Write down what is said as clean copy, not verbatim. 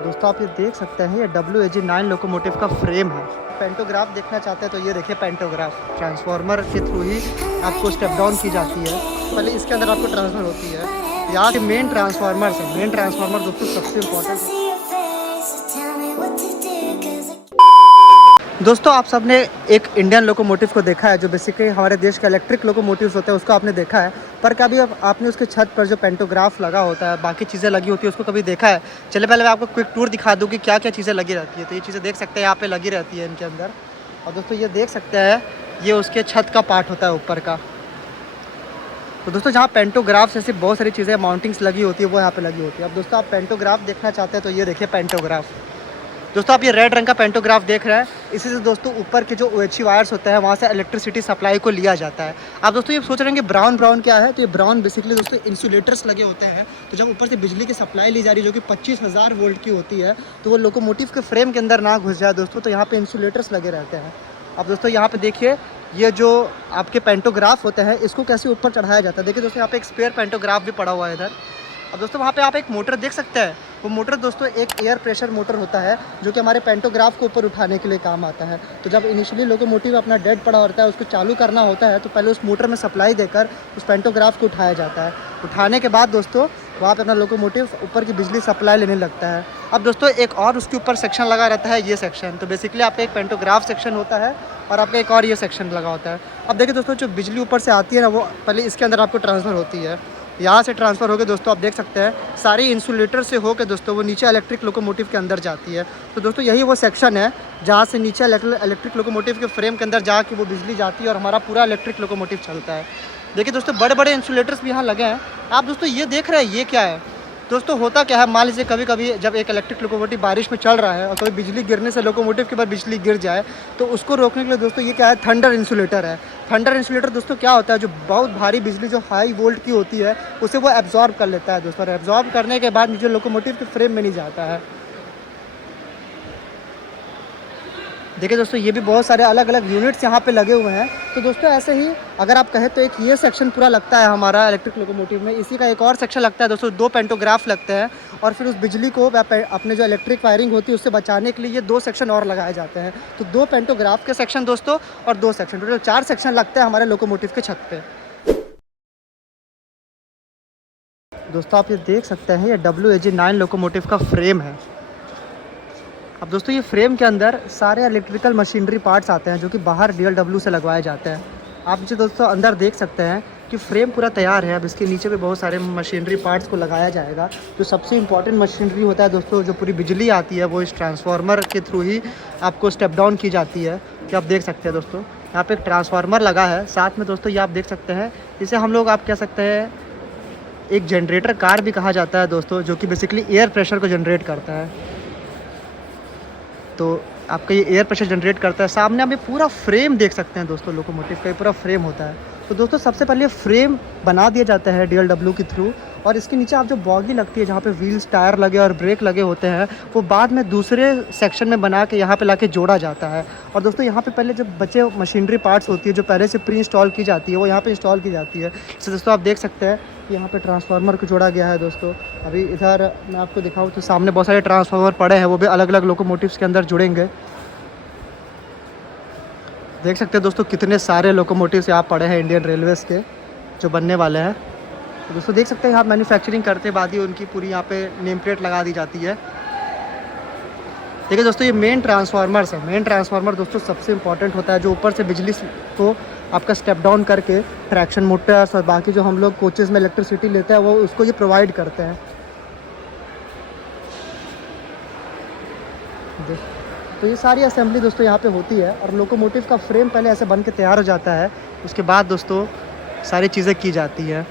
दोस्तों आप ये देख सकते हैं, ये WAG9 लोकोमोटिव का फ्रेम है। पेंटोग्राफ देखना चाहते हैं तो ये देखिए पेंटोग्राफ ट्रांसफार्मर के थ्रू ही आपको स्टेप डाउन की जाती है। पहले इसके अंदर आपको ट्रांसफर होती है। यहाँ के मेन ट्रांसफार्मर है। मेन ट्रांसफार्मर दोस्तों सबसे इम्पोर्टेंट है। दोस्तों आप सबने एक इंडियन लोकोमोटिव को देखा है जो बेसिकली हमारे देश के इलेक्ट्रिक लोकोमोटिव्स होते हैं, उसको आपने देखा है। पर कभी आपने उसके छत पर जो पेंटोग्राफ लगा होता है, बाकी चीज़ें लगी होती है, उसको कभी देखा है? चलिए पहले मैं आपको क्विक टूर दिखा दूँ कि क्या क्या चीज़ें लगी रहती है। तो ये चीज़ें देख सकते हैं यहाँ पे लगी रहती है इनके अंदर। और दोस्तों ये देख सकते हैं, ये उसके छत का पार्ट होता है ऊपर का। तो दोस्तों जहाँ पेंटोग्राफ जैसी बहुत सारी चीज़ें माउंटिंग्स लगी होती है वो यहाँ पे लगी होती है। अब दोस्तों आप पेंटोग्राफ देखना चाहते हैं तो ये देखिए पेंटोग्राफ। दोस्तों आप ये रेड रंग का पेंटोग्राफ देख रहे हैं, इसी से दोस्तों ऊपर के जो OHV वायर्स होते हैं वहाँ से इलेक्ट्रिसिटी सप्लाई को लिया जाता है। आप दोस्तों ये सोच रहे हैं कि ब्राउन क्या है, तो ये ब्राउन बेसिकली दोस्तों इंसुलेटर्स लगे होते हैं। तो जब ऊपर से बिजली की सप्लाई ली जा रही है जो कि 25,000 वोल्ट की होती है, तो वो लोकोमोटिव के फ्रेम के अंदर ना घुस जाए दोस्तों, तो यहाँ पे इंसुलेटर्स लगे रहते हैं। अब दोस्तों यहाँ पे देखिए, ये जो आपके पेंटोग्राफ होते हैं इसको कैसे ऊपर चढ़ाया जाता है। देखिए दोस्तों यहाँ पे एक स्पेयर पेंटोग्राफ भी पड़ा हुआ है इधर। अब दोस्तों वहाँ पे आप एक मोटर देख सकते हैं। वो मोटर दोस्तों एक एयर प्रेशर मोटर होता है जो कि हमारे पेंटोग्राफ को ऊपर उठाने के लिए काम आता है। तो जब इनिशियली लोकोमोटिव अपना डेड पड़ा होता है, उसको चालू करना होता है, तो पहले उस मोटर में सप्लाई देकर उस पेंटोग्राफ को उठाया जाता है। उठाने के बाद दोस्तों वहाँ पे अपना लोकोमोटिव ऊपर की बिजली सप्लाई लेने लगता है। अब दोस्तों एक और उसके ऊपर सेक्शन लगा रहता है, ये सेक्शन। तो बेसिकली आपका एक पेंटोग्राफ सेक्शन होता है और आपका एक और ये सेक्शन लगा होता है। अब देखिए दोस्तों जो बिजली ऊपर से आती है ना, वो पहले इसके अंदर आपको ट्रांसफ़र होती है। यहाँ से ट्रांसफ़र होकर दोस्तों आप देख सकते हैं सारी इंसुलेटर से होकर दोस्तों वो नीचे इलेक्ट्रिक लोकोमोटिव के अंदर जाती है। तो दोस्तों यही वो सेक्शन है जहाँ से नीचे इलेक्ट्रिक लोकोमोटिव के फ्रेम के अंदर जाके वो बिजली जाती है और हमारा पूरा इलेक्ट्रिक लोकोमोटिव चलता है। देखिए दोस्तों बड़े बड़े इंसुलेटर्स भी यहाँ लगे हैं। आप दोस्तों ये देख रहे हैं, ये क्या है? दोस्तों होता क्या है, मान लीजिए कभी कभी जब एक इलेक्ट्रिक लोकोमोटिव बारिश में चल रहा है और कभी बिजली गिरने से लोकोमोटिव के ऊपर बिजली गिर जाए, तो उसको रोकने के लिए दोस्तों ये क्या है, थंडर इंसुलेटर है। थंडर इंसुलेटर दोस्तों क्या होता है, जो बहुत भारी बिजली जो हाई वोल्ट की होती है उसे वो एब्जॉर्ब कर लेता है दोस्तों। और एब्जॉर्ब करने के बाद नीचे लोकोमोटिव के फ्रेम में नहीं जाता है। देखिए दोस्तों ये भी बहुत सारे अलग अलग यूनिट्स यहाँ पे लगे हुए हैं। तो दोस्तों ऐसे ही अगर आप कहें तो एक ये सेक्शन पूरा लगता है हमारा इलेक्ट्रिक लोकोमोटिव में। इसी का एक और सेक्शन लगता है दोस्तों, 2 पेंटोग्राफ लगते हैं। और फिर उस बिजली को अपने जो इलेक्ट्रिक वायरिंग होती है उससे बचाने के लिए ये 2 सेक्शन और लगाए जाते हैं। तो 2 पेंटोग्राफ के सेक्शन दोस्तों और 2 सेक्शन, टोटल 4 सेक्शन लगते हैं हमारे लोकोमोटिव के छत पे। दोस्तों आप ये देख सकते हैं, ये WAG9 लोकोमोटिव का फ्रेम है। अब दोस्तों ये फ्रेम के अंदर सारे इलेक्ट्रिकल मशीनरी पार्ट्स आते हैं जो कि बाहर DLW से लगवाए जाते हैं। आप जो दोस्तों अंदर देख सकते हैं कि फ्रेम पूरा तैयार है। अब इसके नीचे भी बहुत सारे मशीनरी पार्ट्स को लगाया जाएगा। जो सबसे इम्पॉर्टेंट मशीनरी होता है दोस्तों, जो पूरी बिजली आती है वो इस ट्रांसफार्मर के थ्रू ही आपको स्टेप डाउन की जाती है। कि आप देख सकते हैं दोस्तों यहाँ पे एक ट्रांसफार्मर लगा है, साथ में दोस्तों ये आप देख सकते हैं, इसे हम लोग आप कह सकते हैं एक जनरेटर कार भी कहा जाता है दोस्तों, जो कि बेसिकली एयर प्रेशर को जनरेट करता है। तो आपका ये एयर प्रेशर जनरेट करता है। सामने आप ये पूरा फ्रेम देख सकते हैं दोस्तों, लोकोमोटिव का ये पूरा फ्रेम होता है। तो दोस्तों सबसे पहले फ्रेम बना दिया जाता है DLW के थ्रू, और इसके नीचे आप जो बॉगी लगती है जहाँ पे व्हील्स, टायर लगे और ब्रेक लगे होते हैं, वो बाद में दूसरे सेक्शन में बना के यहाँ पे लाके जोड़ा जाता है। और दोस्तों यहाँ पे पहले जब बचे मशीनरी पार्ट्स होती है जो पहले से प्री इंस्टॉल की जाती है, वो यहाँ पे इंस्टॉल की जाती है। तो दोस्तों आप देख सकते हैं कि यहाँ पे ट्रांसफार्मर को जोड़ा गया है दोस्तों। अभी इधर मैं आपको दिखाऊँ तो सामने बहुत सारे ट्रांसफार्मर पड़े हैं, वो भी अलग अलग लोकोमोटिव्स के अंदर जुड़ेंगे। देख सकते हैं दोस्तों कितने सारे लोकोमोटिव्स यहाँ पड़े हैं इंडियन रेलवेज़ के जो बनने वाले हैं। तो दोस्तों देख सकते हैं यहाँ मैन्युफैक्चरिंग करते बाद ही उनकी पूरी यहाँ पे नेम प्लेट लगा दी जाती है। देखिए दोस्तों ये मेन ट्रांसफार्मर्स है। मेन ट्रांसफार्मर दोस्तों सबसे इंपॉर्टेंट होता है, जो ऊपर से बिजली को आपका स्टेप डाउन करके ट्रैक्शन मोटर्स और बाकी जो हम लोग कोचेज़ में इलेक्ट्रिसिटी लेते हैं वो उसको ये प्रोवाइड करते हैं। तो ये सारी असेंबली दोस्तों यहाँ पे होती है और लोकोमोटिव का फ्रेम पहले ऐसे बन के तैयार हो जाता है। उसके बाद दोस्तों सारी चीज़ें की जाती है।